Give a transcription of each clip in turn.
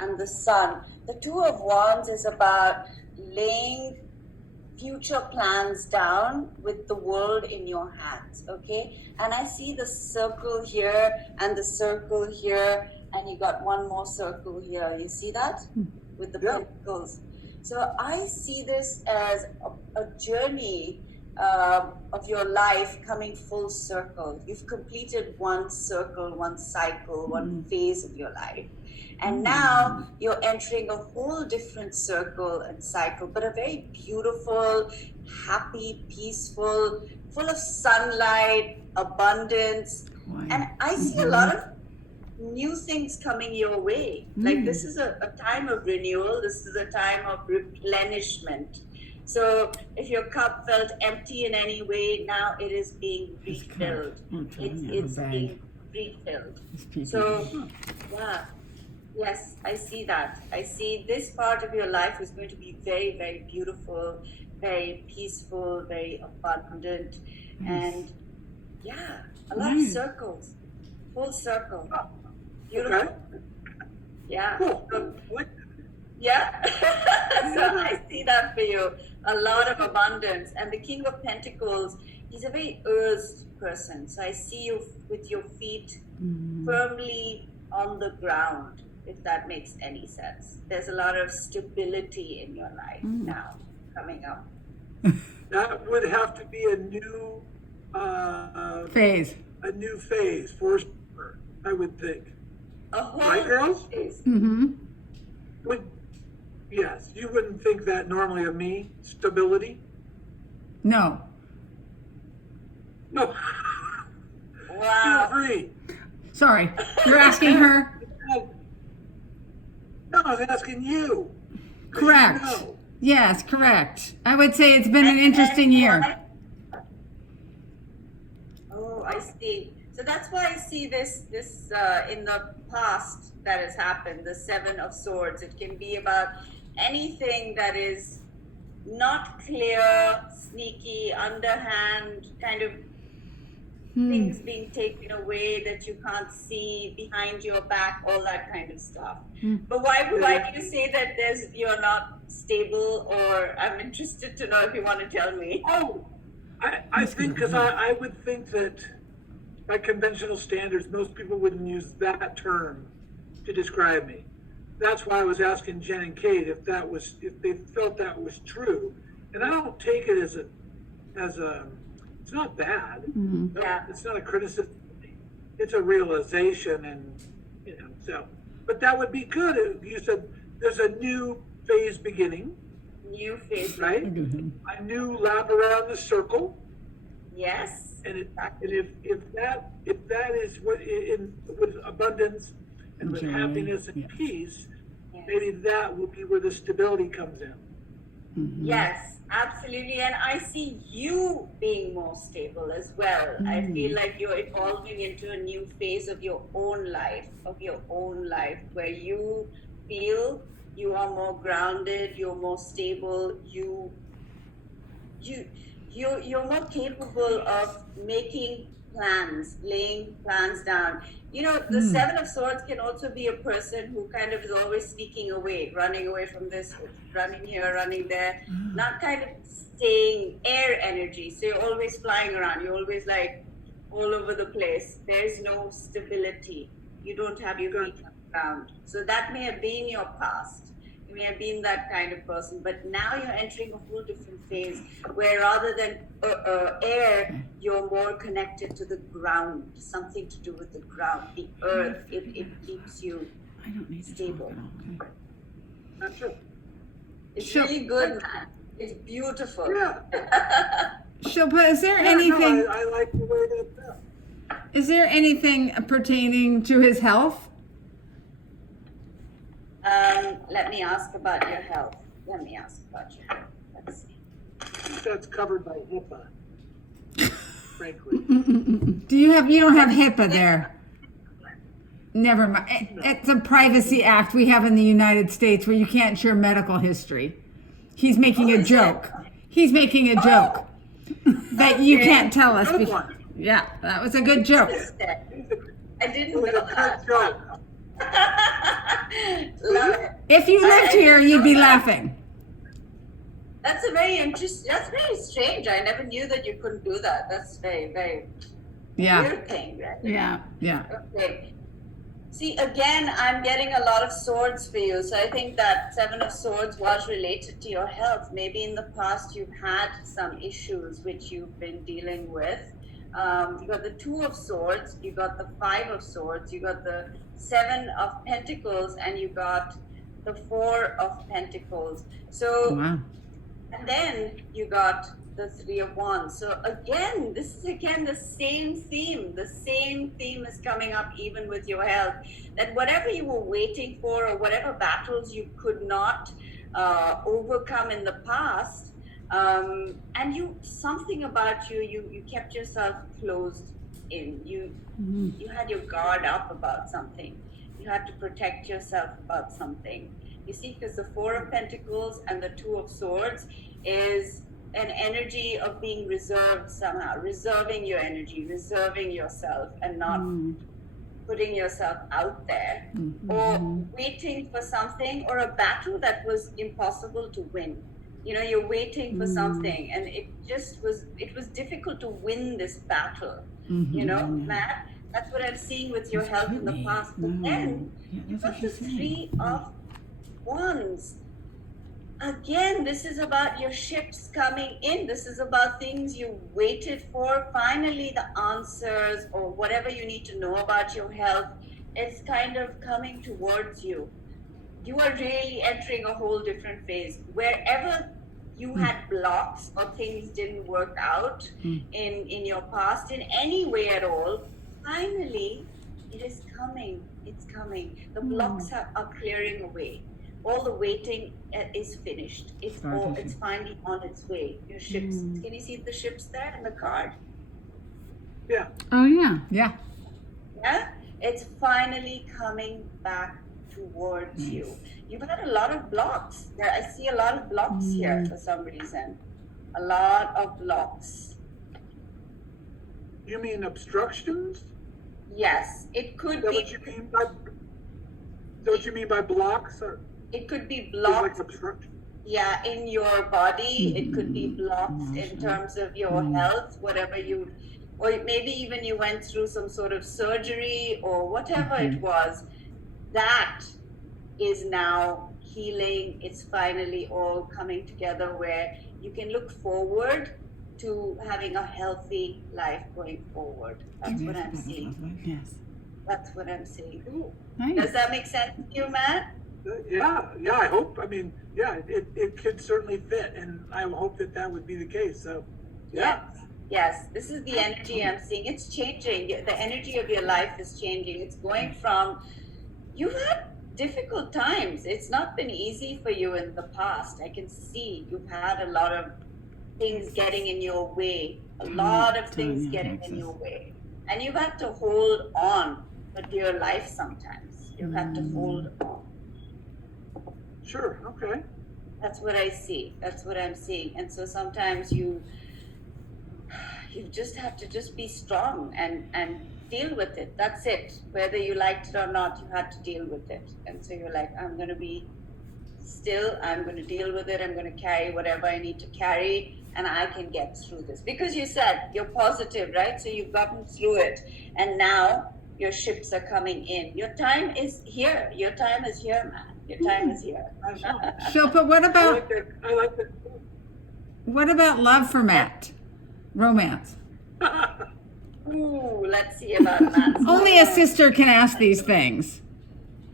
and the sun. The Two of Wands is about laying future plans down with the world in your hands, okay? And I see the circle here and the circle here, and you got one more circle here. You see that? With the pentacles. So I see this as a journey of your life coming full circle. You've completed one circle, one cycle, one phase of your life. And now you're entering a whole different circle and cycle, but a very beautiful, happy, peaceful, full of sunlight, abundance. And I see a lot of new things coming your way. Like this is a time of renewal. This is a time of replenishment. So if your cup felt empty in any way, now it is being refilled. It's being refilled. So, yeah. Yes, I see that. I see this part of your life is going to be very, very beautiful, very peaceful, very abundant, and yeah, a lot of circles, full circle. Beautiful. Okay. Yeah. Cool. Yeah. So I see that for you. A lot of abundance. And the King of Pentacles, he's a very earth person. So I see you with your feet firmly on the ground, if that makes any sense. There's a lot of stability in your life now coming up. That would have to be a new phase. A new phase for sure, I would think. A whole Right, girls? phase. Yes, you wouldn't think that normally of me, stability? No. No. Wow. Feel free. Sorry. You're asking her? No, I was asking you. Correct. You know. Yes, correct. I would say it's been an interesting year. Oh, I see. So that's why I see this in the past that has happened, the Seven of Swords. It can be about anything that is not clear, sneaky, underhand, kind of things being taken away that you can't see, behind your back, all that kind of stuff. But why do you say that you're not stable? Or I'm interested to know if you want to tell me. Oh, I think because I would think that by conventional standards, most people wouldn't use that term to describe me. That's why I was asking Jen and Kate if they felt that was true. And I don't take it as it's not bad. Yeah. It's not a criticism. It's a realization, and so. But that would be good. You said there's a new phase beginning. New phase. Right? A new lap around the circle. Yes. And if that is what with abundance and with happiness and peace, maybe that will be where the stability comes in. Yes, absolutely. And I see you being more stable as well. I feel like you're evolving into a new phase of your own life, where you feel you are more grounded, you're more stable, you're more capable of making plans, laying plans down. The Seven of Swords can also be a person who kind of is always sneaking away, running away from this, running here, running there, not kind of staying air energy. So you're always flying around. You're always like all over the place. There's no stability. You don't have your feet on the ground. So that may have been your past. You may have been that kind of person, but now you're entering a whole different phase where rather than air, you're more connected to the ground, something to do with the ground, the earth. It keeps you stable. That's true. It's really good, man. It's beautiful. Yeah. Shilpa, is there No, anything? I like the way that. Is there anything pertaining to his health? Let me ask about your health. Let's see. That's covered by HIPAA. Frankly. You don't have HIPAA there. Never mind. It's a privacy act we have in the United States where you can't share medical history. He's making a joke. He's making a joke that you can't tell us. Yeah, that was a good joke. I didn't It was know a that. good joke. Love If you lived here, you'd be laughing. That's a very interesting. That's very strange. I never knew that you couldn't do that. That's very, very Yeah. weird thing, right? Yeah. Yeah. Okay. See, again, I'm getting a lot of swords for you. So I think that Seven of Swords was related to your health. Maybe in the past you've had some issues which you've been dealing with. You got the Two of Swords, you got the Five of Swords, you got the Seven of Pentacles, and you got the Four of Pentacles. So, Wow. and then you got the Three of Wands. So again, this is again the same theme. The same theme is coming up even with your health. That whatever you were waiting for or whatever battles you could not overcome in the past, and something about you kept yourself closed in. You had your guard up about something. You had to protect yourself about something. You see, because the Four of Pentacles and the Two of Swords is an energy of being reserved somehow, reserving your energy, reserving yourself, and not putting yourself out there, or waiting for something, or a battle that was impossible to win. You know, you're waiting for something, and it was difficult to win this battle. You know, Matt, that's what I'm seeing with your health in the past. But then you got the Three of Wands. Again, this is about your ships coming in. This is about things you waited for. Finally, the answers or whatever you need to know about your health is kind of coming towards you. You are really entering a whole different phase. Wherever you had blocks or things didn't work out in your past in any way at all, finally, it is coming. It's coming. The blocks are clearing away. All the waiting is finished. It's finally on its way. Your ships. Can you see the ships there in the card? Yeah. Oh, yeah. Yeah. Yeah? It's finally coming back towards you. You've had a lot of blocks. I see a lot of blocks here for some reason. A lot of blocks. You mean obstructions? Yes, it could Is that be. what you mean by? Is that what you mean by blocks? Or It could be like blocks. obstruction? Yeah, in your body. It could be blocks in terms of your health, whatever you, or maybe even you went through some sort of surgery or whatever it was. That is now healing. It's finally all coming together where you can look forward to having a healthy life going forward. That's what I'm seeing. Yes. That's what I'm seeing. Does Nice. that make sense to you, Matt? Yeah, I hope. I mean, yeah, it could certainly fit, and I hope that would be the case. So, yeah. Yes, this is the energy I'm seeing. It's changing. The energy of your life is changing. It's going from, you've had difficult times. It's not been easy for you in the past. I can see you've had a lot of things getting in your way, a lot of things getting in your way. And you've had to hold on for dear life sometimes. You've had to hold on. Sure. Okay. That's what I see. That's what I'm seeing. And so sometimes you just have to just be strong and deal with it. That's it. Whether you liked it or not, you had to deal with it. And so you're like, I'm going to be still. I'm going to deal with it. I'm going to carry whatever I need to carry, and I can get through this. Because you said you're positive, right? So you've gotten through it. And now your ships are coming in. Your time is here. Your time is here, man. Your time is here. Shilpa, what I about like that. I like that. what about love for Matt? Romance. Ooh, let's see about that. Only a sister can ask these things.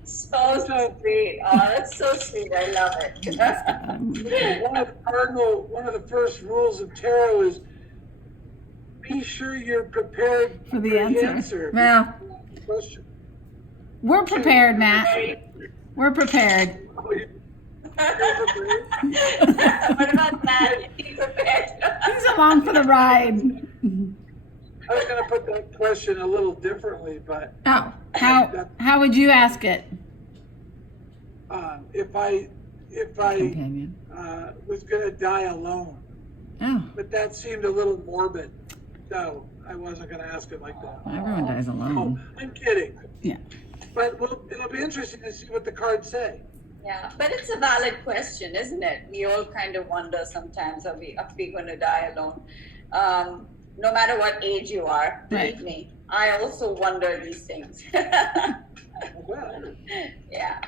So sweet. Oh, that's so sweet. I love it. One of the first rules of tarot is be sure you're prepared For the answer. Well, Question. We're prepared, Matt. We're prepared. Oh, you're What about that? Be prepared. He's along for the ride. I was going to put that question a little differently, but oh, How would you ask it? if I companion. was going to die alone, Oh, but that seemed a little morbid, so I wasn't going to ask it like that. everyone dies Oh, alone. I'm kidding. Yeah. But it'll be interesting to see what the cards say. Yeah, but it's a valid question, isn't it? We all kind of wonder sometimes, are we going to die alone? No matter what age you are, believe Right. me, I also wonder these things. Well, Yeah.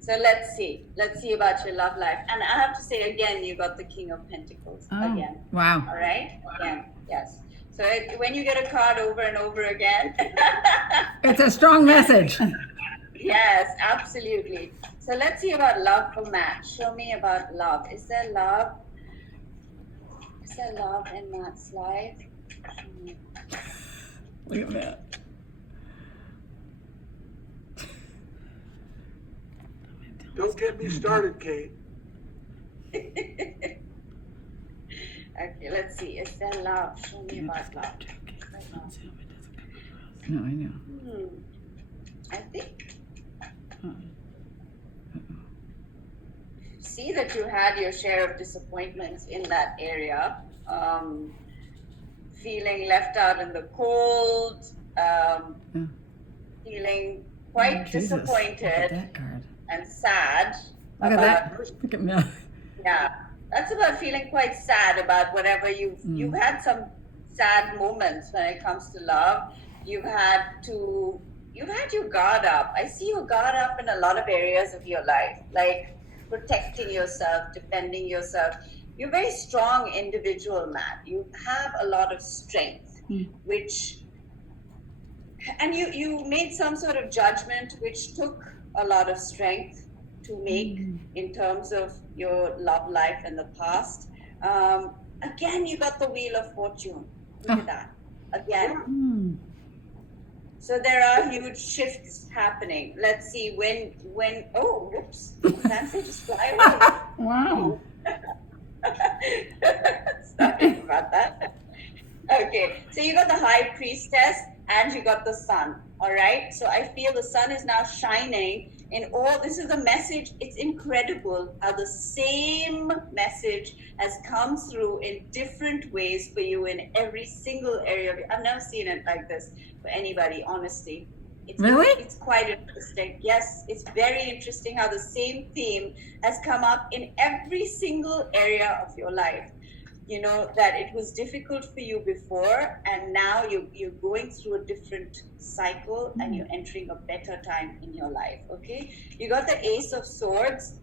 So let's see. Let's see about your love life. And I have to say again, you got the King of Pentacles Oh, again. wow. All right? Again, yes. So when you get a card over and over again, It's a strong message. yes, absolutely. So let's see about love for Matt. Show me about love. Is there love? Is there love in Matt's life? Look at that. don't get me started, Kate. Okay, let's see. Is there love? Show me about love. No, I know. I think. See that you had your share of disappointments in that area. Feeling left out in the cold. Feeling quite Jesus. Look at disappointed that card. and sad. Look at about- that. Look at me. Yeah, that's about feeling quite sad about whatever you've had some sad moments when it comes to love. You've had your guard up. I see your guard up in a lot of areas of your life, like protecting yourself, defending yourself. You're a very strong individual, Matt. You have a lot of strength, and you made some sort of judgment which took a lot of strength to make in terms of your love life in the past. Again, you got the Wheel of Fortune. Look at that. Again. So there are huge shifts happening. Let's see when oh, whoops. Nancy just fly away. Wow. Sorry about that. Okay, so you got the High Priestess and you got the Sun. All right, so I feel the sun is now shining in all. This is the message. It's incredible how the same message has come through in different ways for you in every single area of it. I've never seen it like this for anybody, honestly. Really? It's quite interesting. Yes, it's very interesting how the same theme has come up in every single area of your life. You know, that it was difficult for you before, and now you're going through a different cycle and you're entering a better time in your life. Okay, you got the Ace of Swords.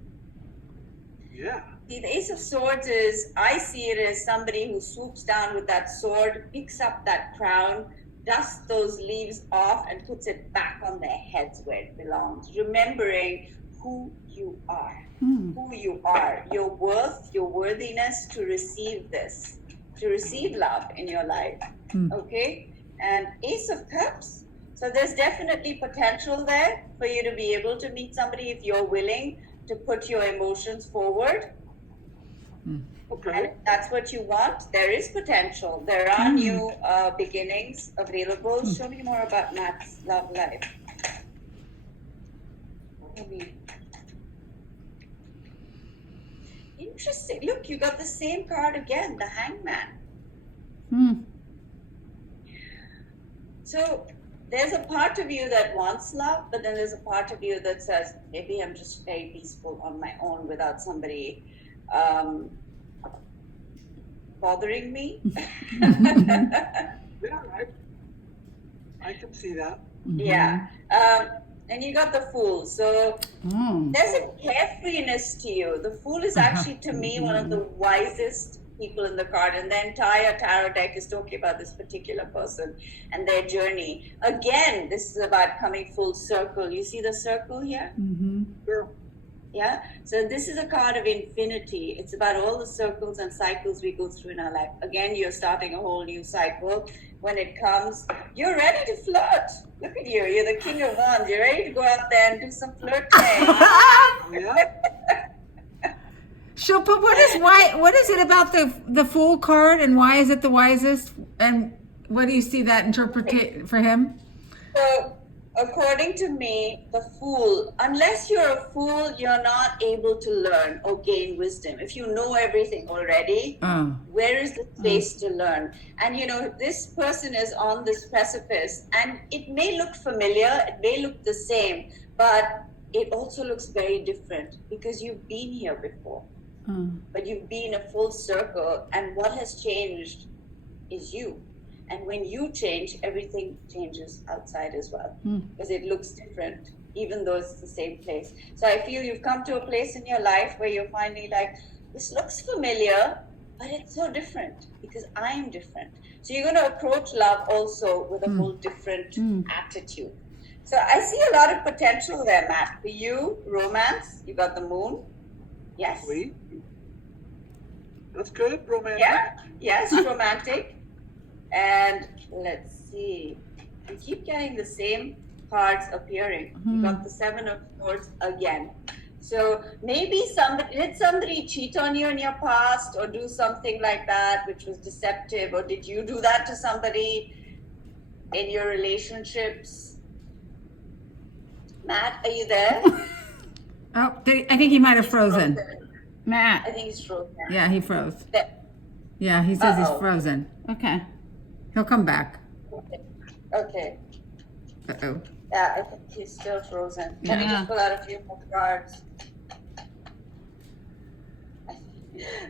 Yeah. See, the Ace of Swords is, I see it as somebody who swoops down with that sword, picks up that crown, dusts those leaves off and puts it back on their heads where it belongs, remembering who you are. Who you are, your worth, your worthiness to receive this, to receive love in your life. Okay? And Ace of Cups. So there's definitely potential there for you to be able to meet somebody if you're willing to put your emotions forward. Okay. And if that's what you want, there is potential. There are new beginnings available. Show me more about Matt's love life. Interesting. Look, you got the same card again, the Hangman. So there's a part of you that wants love, but then there's a part of you that says, maybe I'm just very peaceful on my own without somebody bothering me. Yeah, I can see that. Yeah. And you got the Fool. So there's a carefreeness to you. The Fool is actually, to me, one of the wisest people in the card. And the entire tarot deck is talking about this particular person and their journey. Again, this is about coming full circle. You see the circle here? Sure. Yeah. So this is a card of infinity. It's about all the circles and cycles we go through in our life. Again, you're starting a whole new cycle. When it comes, you're ready to flirt. Look at you. You're the King of Wands. You're ready to go out there and do some flirting. Yeah. Shilpa, what is it about the Fool card, and why is it the wisest? And what do you see that interpret for him? So, according to me, the Fool, unless you're a fool, you're not able to learn or gain wisdom. If you know everything already, where is the space to learn? And you know, this person is on this precipice, and it may look familiar, it may look the same, but it also looks very different because you've been here before, but you've been a full circle, and what has changed is you. And when you change, everything changes outside as well, because it looks different, even though it's the same place. So I feel you've come to a place in your life where you're finally like, this looks familiar, but it's so different because I'm different. So you're going to approach love also with a whole different attitude. So I see a lot of potential there, Matt. For you, romance, you got the moon. Yes. Sweet. That's good, romantic. Yeah, yes, romantic. And let's see. I keep getting the same cards appearing. You got the Seven of Swords again. So maybe did somebody cheat on you in your past or do something like that which was deceptive, or did you do that to somebody in your relationships? Matt, are you there? Oh, I think he might have frozen. Matt. I think he's frozen. Yeah, he froze. There. Yeah, he says he's Uh-oh. frozen. Okay. He'll come back. Okay. Uh-oh. Yeah, I think he's still frozen. Let me Yeah. just pull out a few more cards.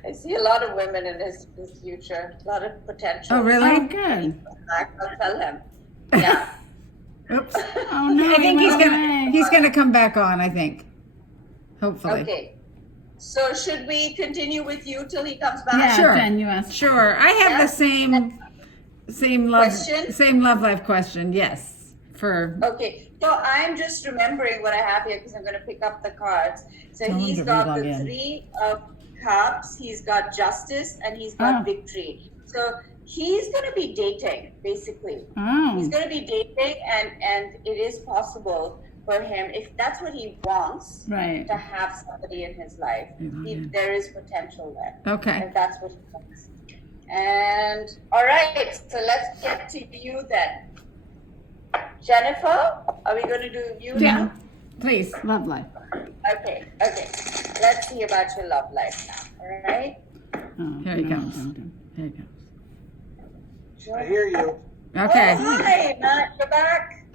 I see a lot of women in his future, a lot of potential. Oh, really? Oh, good. I'll tell him. Yeah. Oops. Oh no. I think he he's went gonna away. he's gonna come back on, I think. Hopefully. Okay. So should we continue with you till he comes back? Yeah, Sure. Jen, you asked. Sure. I have Yeah. the Question? same love life question. Yes. For Okay. So I'm just remembering what I have here because I'm going to pick up the cards. So Tell him he's to got relog the in. Three of Cups, he's got Justice, and he's got Victory. So he's going to be dating, basically. He's Oh. going to be dating, and it is possible for him, if that's what he wants, Right. to have somebody in his life. There is potential there. okay. If that's what he wants. And all right, so let's get to you then. Jennifer, are we going to do you Yeah. now? Please. Love life. Okay. Let's see about your love life now. All right. Oh, Here he no, comes. don't. Here he comes. I hear you. Okay. Oh, hi, Matt. You're back.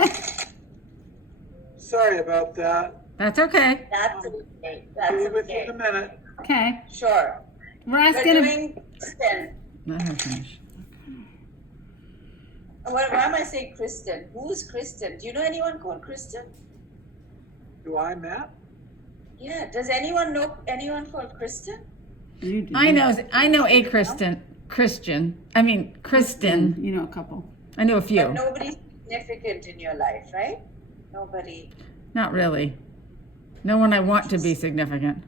Sorry about that. That's okay. That's okay. Be That's with you in okay. a minute. Okay. Sure. We're We're asking. doing Kristen. Let her finish. Why am I saying Kristen? Who is Kristen? Do you know anyone called Kristen? Do I, Matt? Yeah. Does anyone know anyone called Kristen? You do. I know a Kristen. I mean Kristen. You know a couple. I know a But few. nobody's significant in your life, right? Nobody. Not really. No one I want to be significant.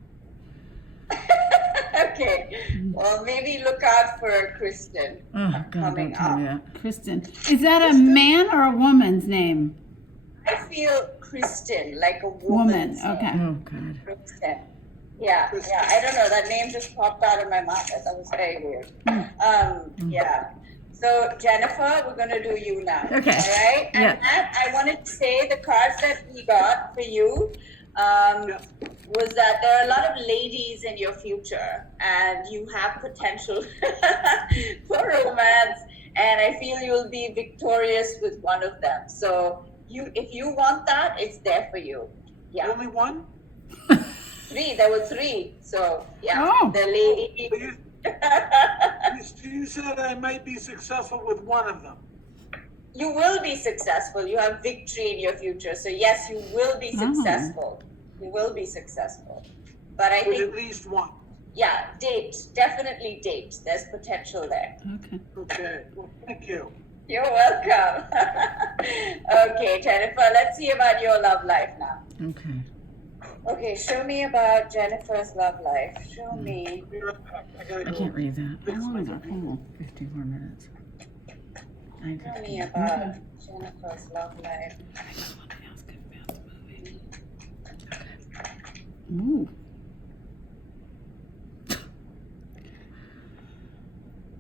Okay. Well, maybe look out for Kristen. Oh God, Coming don't tell me up. that. Kristen. Is that a man or a woman's name? I feel Kristen, like a Woman. woman's name. Okay. Oh God. Kristen. Yeah. I don't know. That name just popped out of my mouth. That was very weird. Yeah. So Jennifer, we're gonna do you now. Okay. All right. And Yeah. Matt, I wanted to say the cards that we got for you was that there are a lot of ladies in your future, and you have potential for romance. And I feel you'll be victorious with one of them. So if you want that, it's there for you. Yeah. Only one? Three. There were three. So yeah, Oh. the lady. You said I might be successful with one of them. You will be successful. You have victory in your future. So yes, you will be Oh. successful. You will be successful. But I With think, at least one. yeah, date. Definitely date. There's potential there. Okay. Okay. Well, thank you. You're welcome. Okay, Jennifer, let's see about your love life now. Okay. Okay, show me about Jennifer's love life. Show me. Be right back. I gotta I go. can't read that. How long is our poll? 54 minutes. Tell me about Jennifer's love life. Ooh.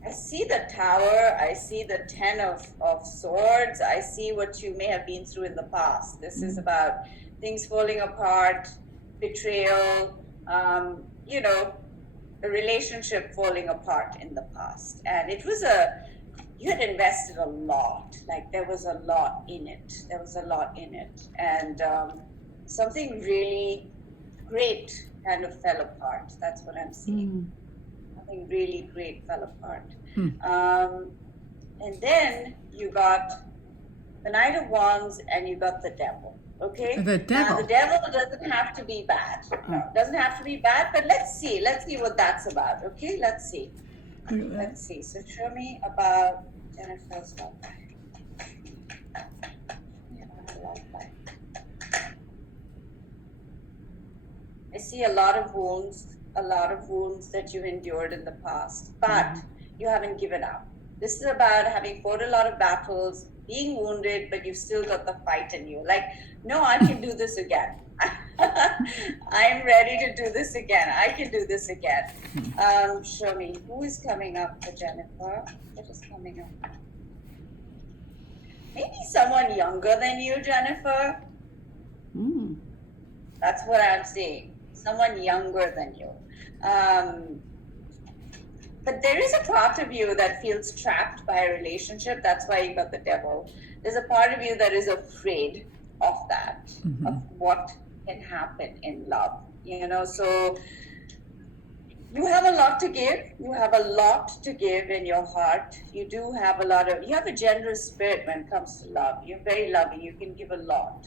I see the tower. I see the 10 of swords. I see what you may have been through in the past. This is about things falling apart, betrayal, a relationship falling apart in the past. And it was you had invested a lot. Like there was a lot in it. And something really great kind of fell apart. That's what I'm seeing. Something really great fell apart. And then you got the Knight of Wands and you got the Devil. Okay? The Now, Devil. the Devil doesn't have to be bad. No, it doesn't have to be bad, but let's see. Let's see what that's about. Okay? Let's see. Let's see. So show me about Jennifer's love life. Yeah, her love life. I see a lot of wounds that you endured in the past, but you haven't given up. This is about having fought a lot of battles, being wounded, but you've still got the fight in you. Like, no, I can do this again. I'm ready to do this again. I can do this again. Show me, who is coming up for Jennifer? What is coming up? Maybe someone younger than you, Jennifer. That's what I'm seeing. Someone younger than you. But there is a part of you that feels trapped by a relationship. That's why you got the Devil. There's a part of you that is afraid of that, of what can happen in love. So you have a lot to give. You have a lot to give in your heart. You have a generous spirit when it comes to love. You're very loving. You can give a lot,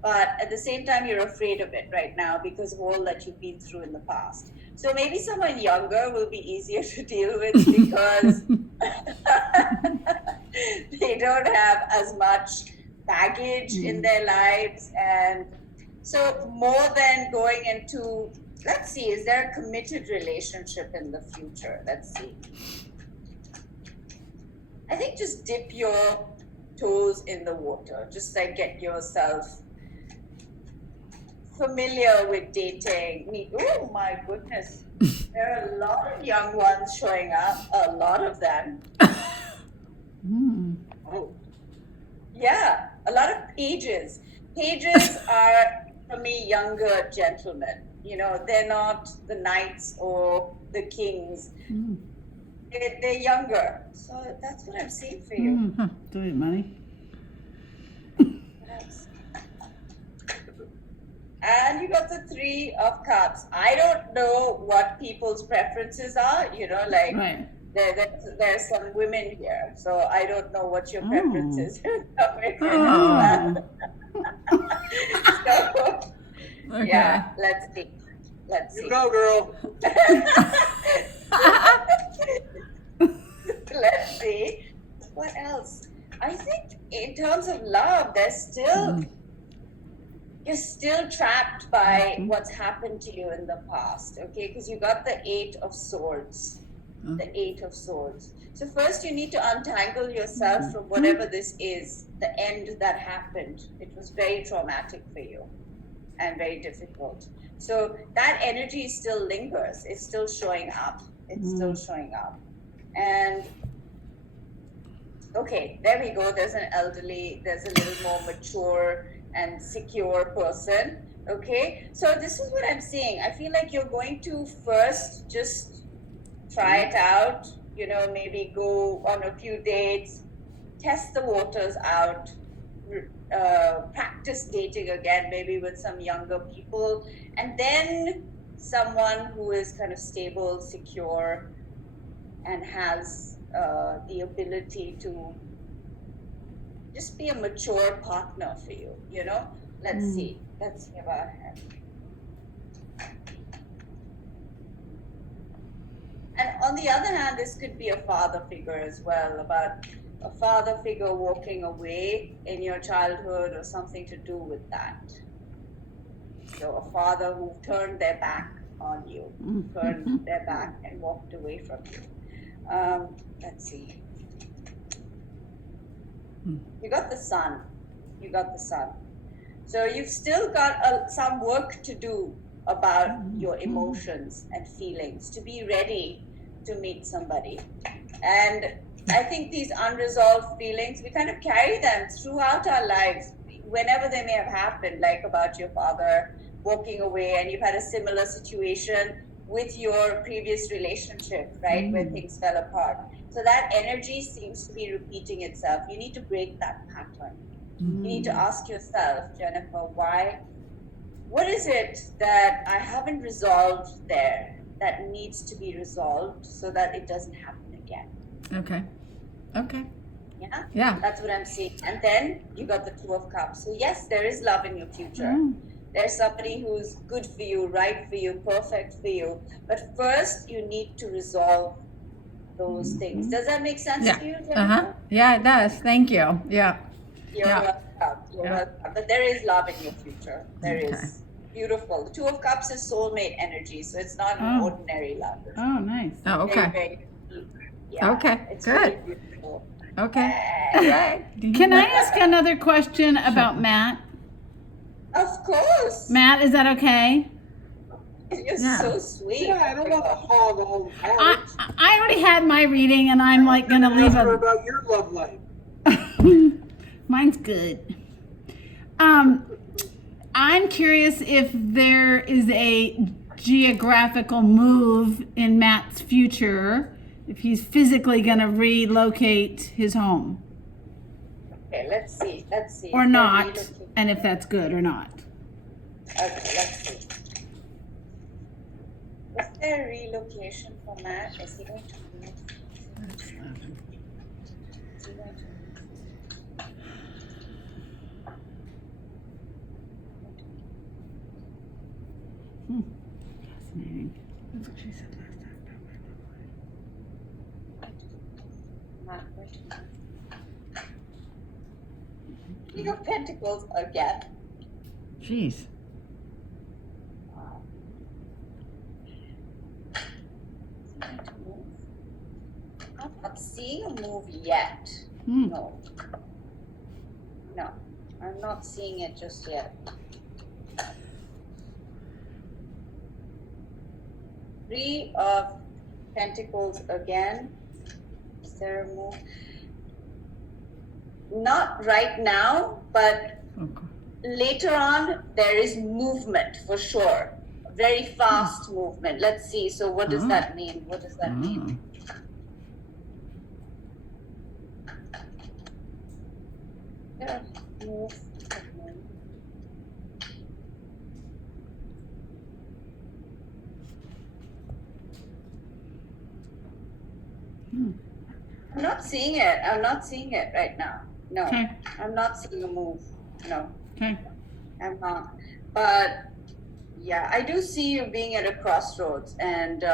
but at the same time, you're afraid of it right now because of all that you've been through in the past. So maybe someone younger will be easier to deal with because they don't have as much baggage in their lives. And so more than going into, let's see, is there a committed relationship in the future? Let's see. I think just dip your toes in the water. Just like get yourself familiar with dating. Oh my goodness. There are a lot of young ones showing up. A lot of them. Oh, Yeah, a lot of pages. Pages are, for me, younger gentlemen. They're not the knights or the kings. They're younger. So that's what I'm seeing for you. Do it, money. And you got the Three of Cups. I don't know what people's preferences are. Right. There's some women here, so I don't know what your preferences Oh. So, Okay. yeah, let's see. Let's see. you go, girl. Let's see. What else? I think in terms of love, you're still trapped by what's happened to you in the past, okay? Because you got the Eight of Swords. The Eight of Swords. So first you need to untangle yourself from whatever this is, the end that happened. It was very traumatic for you and very difficult. So that energy still lingers. It's still showing up. It's still showing up. And okay, there we go. There's a little more mature and secure person. Okay, so this is what I'm seeing. I feel like you're going to first just try it out, maybe go on a few dates, test the waters out, practice dating again, maybe with some younger people, and then someone who is kind of stable, secure, and has the ability to just be a mature partner for you, Let's see about him. And on the other hand, this could be a father figure as well, about a father figure walking away in your childhood or something to do with that. So a father who turned their back on you, turned their back and walked away from you. Let's see. You got the Sun. So you've still got some work to do about your emotions and feelings to be ready to meet somebody. And I think these unresolved feelings, we kind of carry them throughout our lives, whenever they may have happened, like about your father walking away, and you've had a similar situation with your previous relationship, right, where things fell apart. So that energy seems to be repeating itself. You need to break that pattern. You need to ask yourself, Jennifer, why what is it that I haven't resolved there that needs to be resolved so that it doesn't happen again? Okay. Okay. Yeah? Yeah. That's what I'm seeing. And then you got the Two of Cups. So yes, there is love in your future. Mm. There's somebody who's good for you, right for you, perfect for you. But first, you need to resolve those things. Does that make sense Yeah. to you, Jennifer? Uh-huh. Yeah, it does. Thank you. Yeah. You're Yeah. welcome. You're Yeah. welcome. But there is love in your future. There Okay. is. Beautiful. The Two of Cups is soulmate energy, so it's not an Oh. ordinary love. It's Oh, nice. Oh, very, okay. very deep. Yeah, Okay, it's good. really beautiful. Okay. Yay. Can I ask another question about Matt? Of course. Matt, is that okay? You're Yeah. so sweet. Yeah, I don't want to hog all the I, cards. I already had my reading and I'm like gonna leave Ask her a. about your love life. Mine's good. I'm curious if there is a geographical move in Matt's future, if he's physically going to relocate his home Okay, let's see. Let's see. or Is there not, relocation? and if that's good or not. Okay, let's see. Is there a relocation for Matt? Is he going to move? Is he going to move? Fascinating. That's what she said last time. Matt going to move? King of Pentacles again. Jeez. Is he going to move? I'm not seeing a move yet. Hmm. No. No, I'm not seeing it just yet. Three of Pentacles again. Is there a move? Not right now, but Okay. later on there is movement for sure. Very fast movement. Let's see. So what does that mean? What does that mean? Yeah, move. I'm not seeing it. I'm not seeing it right now. No, Okay. I'm not seeing a move. No, Okay. I'm not. But yeah, I do see you being at a crossroads and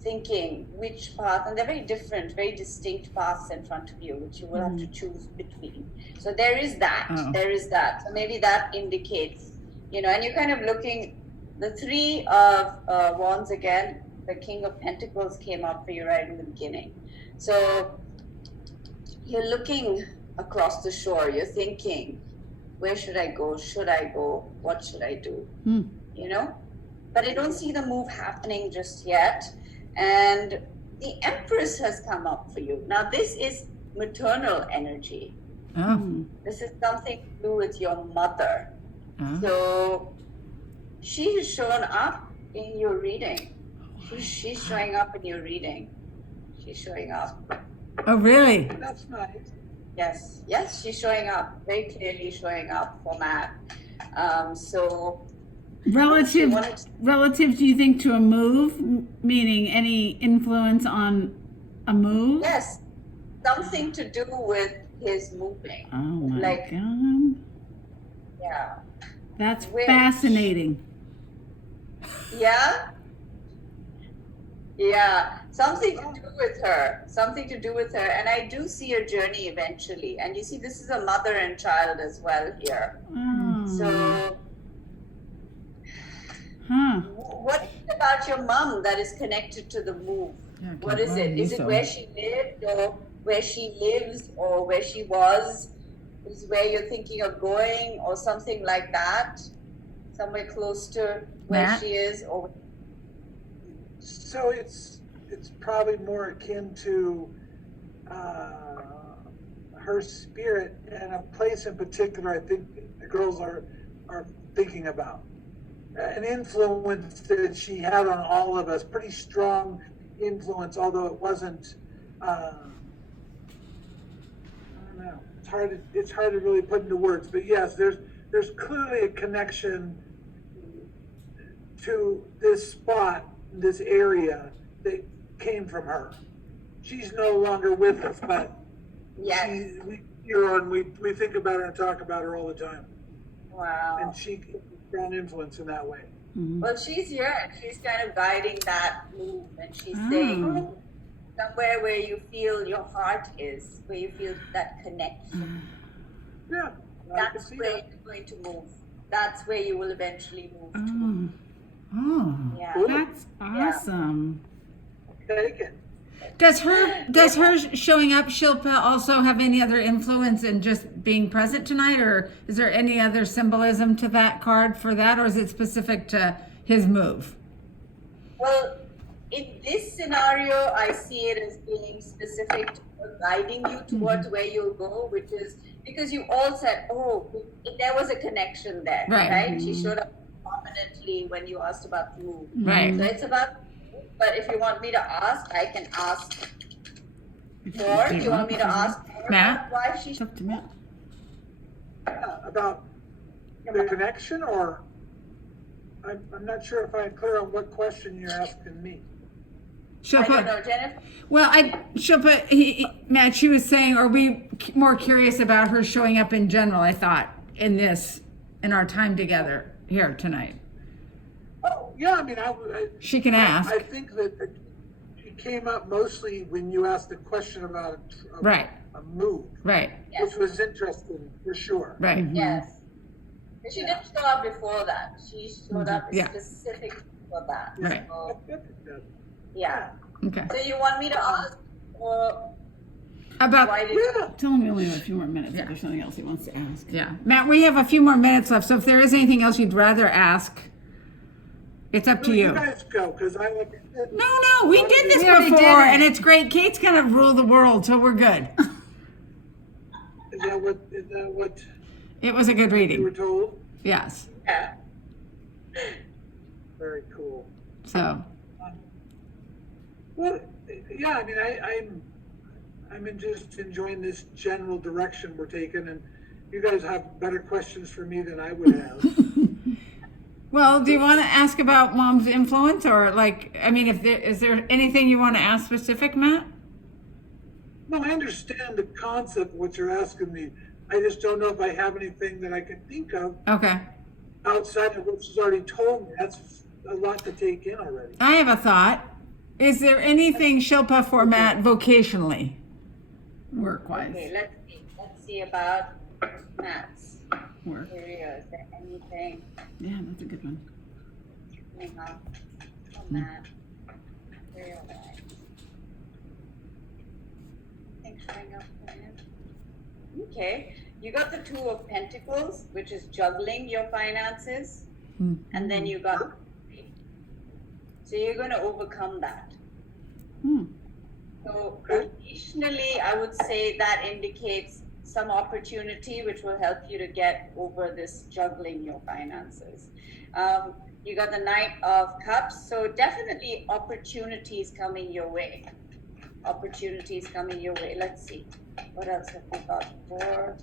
thinking which path, and they're very different, very distinct paths in front of you, which you will have to choose between. So there is that. Oh. There is that. So maybe that indicates, and you're kind of looking. The Three of Wands again. The King of Pentacles came up for you right in the beginning. So you're looking across the shore. You're thinking, where should I go? Should I go? What should I do? But I don't see the move happening just yet. And the Empress has come up for you. Now, this is maternal energy. Oh. This is something to do with your mother. Oh. So she has shown up in your reading. She's showing up in your reading. She's showing up. Oh, really? That's nice. Yes, she's showing up. Very clearly showing up for Matt. So Relative, wanted to- relative, do you think to a move, meaning any influence on a move? yes, something to do with his moving. Oh my Like- God. Yeah. That's Which- fascinating. Yeah. Yeah, something to do with her. Something to do with her. And I do see a journey eventually. And you see, this is a mother and child as well here. Oh. So, Huh. what is it about your mom that is connected to the move? Yeah, I can't What is it? believe Is it so. where she lived, or where she lives, or where she was? Is where you're thinking of going, or something like that? Somewhere close to where Matt? she is, or So it's probably more akin to her spirit and a place in particular. I think the girls are thinking about an influence that she had on all of us. Pretty strong influence, although it wasn't. I don't know. It's hard to really put into words. But yes, there's clearly a connection to this spot, this area that came from her. She's no longer with us, but Yes. we see her and we think about her and talk about her all the time. Wow. And she has a strong influence in that way. Well, she's here and she's kind of guiding that move, and she's saying somewhere where you feel your heart is, where you feel that connection. Yeah, I can That's see where that. you're going to move. That's where you will eventually move to. Oh. Oh. Yeah. Cool. That's awesome. Take it. Does her showing up, Shilpa, also have any other influence in just being present tonight, or is there any other symbolism to that card for that, or is it specific to his move? Well, in this scenario, I see it as being specific to guiding you towards where you'll go, which is because you all said, oh, there was a connection there, Right. She showed up prominently when you asked about the move. Right. So it's about, but if you want me to ask, I can ask more. Do you want me to ask more Matt? about why she It's up to Matt. Yeah, about the connection, or I'm not sure if I'm clear on what question you're asking me. I don't Shilpa, know, Jennifer. well, Shilpa, Matt, she was saying, are we more curious about her showing up in general, I thought, in our time together here tonight? Oh, yeah, I mean, She can ask. I think that it came up mostly when you asked the question about Right. a move, Right, Yes. which was interesting for sure. right. Yes. But she didn't show up before that. She showed up Yeah. specific for that. Right. So, yeah. Okay. So you want me to ask, or About, why did you? Yeah, Tell him we only have a few more minutes Yeah. if there's something else he wants to ask. yeah. Matt, we have a few more minutes left, so if there is anything else you'd rather ask, it's up to you you. guys go, because I like. No, we did this We already before, did it. and it's great. Kate's gonna rule the world, so we're good. Is that what It was a good you were reading. told? Yes. Yeah. Very cool. So, Well, yeah, I mean, I'm just enjoying this general direction we're taking, and you guys have better questions for me than I would have. well, do you want to ask about mom's influence, or is there anything you want to ask specific, Matt? No, I understand the concept, what you're asking me. I just don't know if I have anything that I can think of Okay. outside of what she's already told me. That's a lot to take in already. I have a thought. Is there anything, Shilpa, for Matt vocationally? Work-wise. Okay, let's see about Matt's Work. career. Is there anything Yeah, that's a good one. coming up for Matt career-wise? Things showing up for him. Okay, you got the Two of Pentacles, which is juggling your finances, and then you got. So you're going to overcome that. So additionally, I would say that indicates some opportunity which will help you to get over this juggling your finances. You got the Knight of Cups, so definitely opportunities coming your way. Opportunities coming your way. Let's see. What else have we got for?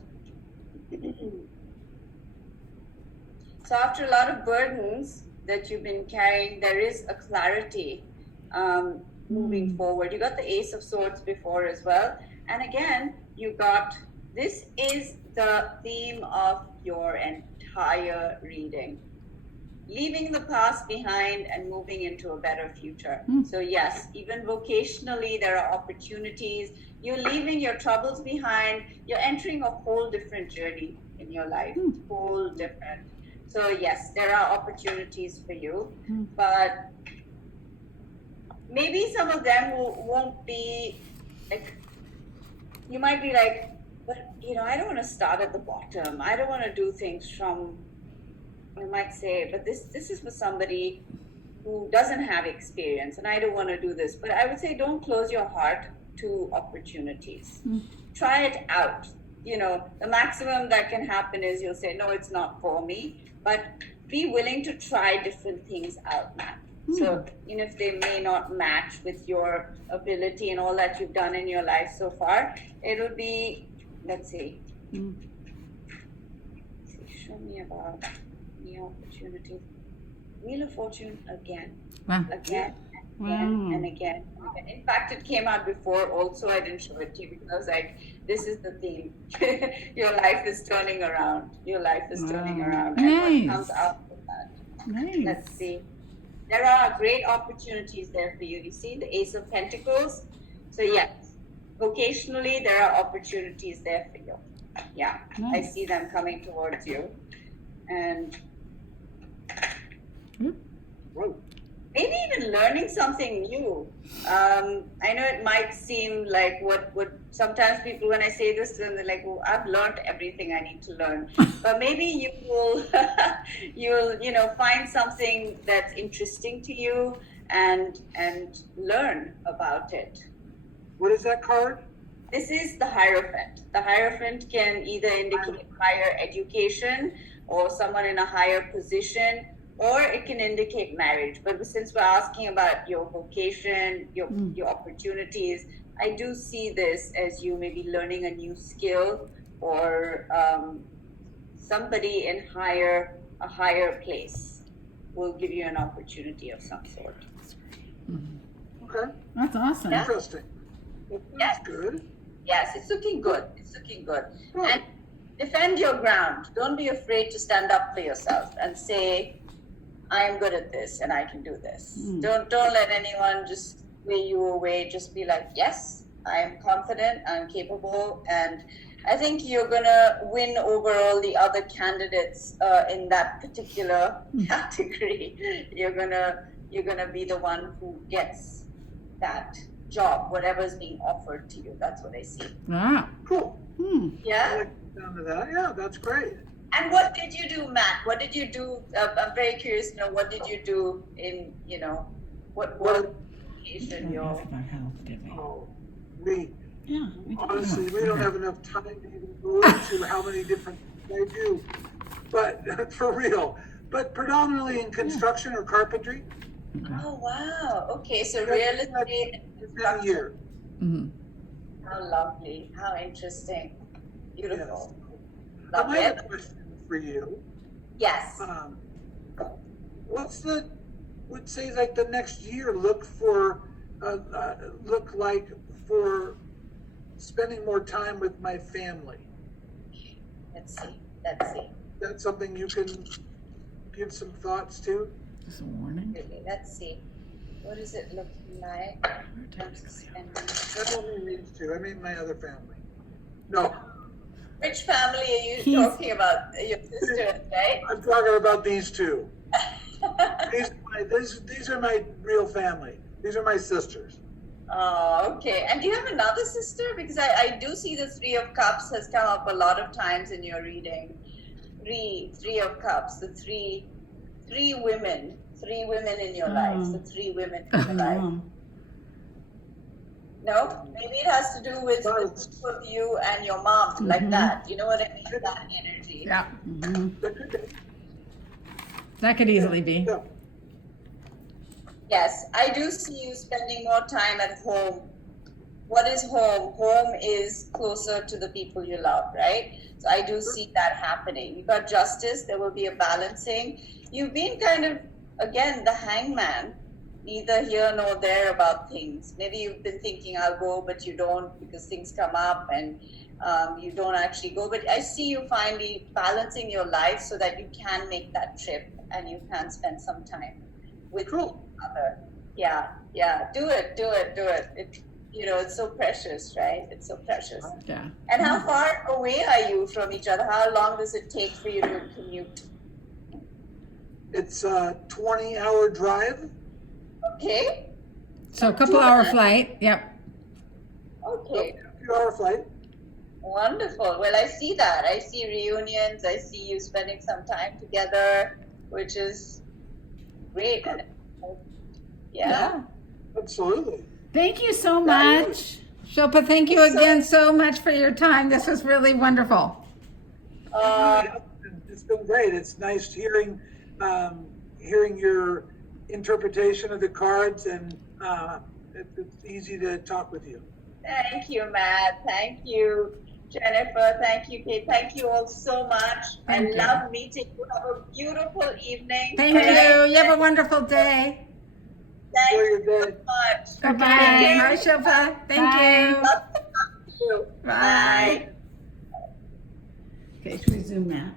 So after a lot of burdens that you've been carrying, there is a clarity moving forward. You got the Ace of Swords before as well. And again, you got, this is the theme of your entire reading. Leaving the past behind and moving into a better future. So yes, even vocationally, there are opportunities. You're leaving your troubles behind. You're entering a whole different journey in your life, whole different. So yes, there are opportunities for you, but maybe some of them won't be like, you might be like, but I don't want to start at the bottom. I don't want to do things from, I might say, but this is for somebody who doesn't have experience, and I don't want to do this. But I would say don't close your heart to opportunities. Try it out. The maximum that can happen is you'll say, no, it's not for me. But be willing to try different things out, Matt. So even if they may not match with your ability and all that you've done in your life so far, it'll be, let's see. Tell me about new opportunities. Wheel of Fortune again. Wow. Again. Wow. And again. In fact, it came out before. Also, I didn't show it to you because I was like, "This is the theme. Your life is turning around. Your life is turning Wow. around." And what Nice. comes out of that? Nice. Let's see. There are great opportunities there for you. You see the Ace of Pentacles. So yes, vocationally there are opportunities there for you. Yeah, I Nice. see them coming towards you, and Whoa. maybe even learning something new. I know it might seem like what sometimes people, when I say this to them, they're like, "Well, I've learned everything I need to learn." But maybe you will, you'll find something that's interesting to you and learn about it. What is that card? This is the Hierophant. The Hierophant can either indicate higher education or someone in a higher position, or it can indicate marriage. But since we're asking about your vocation, your opportunities, I do see this as you maybe learning a new skill, or somebody in a higher place will give you an opportunity of some sort. Okay. That's awesome. Yeah. Interesting. Well, Yes. that's good. Yes, it's looking good. It's looking good. Good. And defend your ground. Don't be afraid to stand up for yourself and say, "I am good at this and I can do this." Don't let anyone just sway you away. Just be like, "Yes, I am confident, I'm capable," and I think you're gonna win over all the other candidates in that particular category. You're gonna be the one who gets that job, whatever's being offered to you. That's what I see. Wow. Cool. I Yeah. like the sound of that. Yeah, that's great. And what did you do, Matt? What did you do? I'm very curious to know, what did you do in, what location We you're... asked about health, did we? Oh, we Yeah. honestly, we don't have enough time to even go into how many different things I do. But for real. But predominantly in construction or carpentry. Oh, wow. Okay, so real estate and It's been a construction. year. Mhm. How lovely. How interesting. Beautiful. I Lovely. have a question for you. Yes. What's would say like the next year look like for spending more time with my family? Let's see. Let's see. That's something you can give some thoughts to? Just a warning. Really, let's see. What is it looking like? In terms of spending? I don't mean these two, I mean my other family. No, Which family are you He's- talking about? Your sisters, right? I'm talking about these two. These are my real family. These are my sisters. Oh, okay. And do you have another sister? Because I do see the Three of Cups has come up a lot of times in your reading. Three of Cups, the three women in your life, the three women in your life. No. No, maybe it has to do with the two of you and your mom, like that. You know what I mean? That energy. Yeah, That could be. that could easily be. Yeah. Yes, I do see you spending more time at home. What is home? Home is closer to the people you love, right? So I do see that happening. You got justice, there will be a balancing. You've been kind of, again, the hangman, neither here nor there about things. Maybe you've been thinking, "I'll go," but you don't because things come up and you don't actually go. But I see you finally balancing your life so that you can make that trip and you can spend some time with each other. Yeah. Do it. It's so precious, right? It's so precious. Yeah. And how far away are you from each other? How long does it take for you to commute? It's a 20-hour drive. Okay. So a couple hour flight. Yep. Okay. A 2-hour flight. Wonderful. Well, I see that. I see reunions. I see you spending some time together, which is great. And yeah. Absolutely. Thank you so much. Shilpa, thank you again so much for your time. This was really wonderful. It's been great. It's nice hearing your interpretation of the cards, and it's easy to talk with you. Thank you, Matt. Thank you, Jennifer. Thank you, Kate. Thank you all so much. Thank you. Love meeting you. Have a beautiful evening. Thank you. You have a wonderful day. Thank Enjoy you your so day. much. Okay. Bye. Bye, Shilpa. Thank Bye. you. Love you. Bye. Okay, should we zoom that?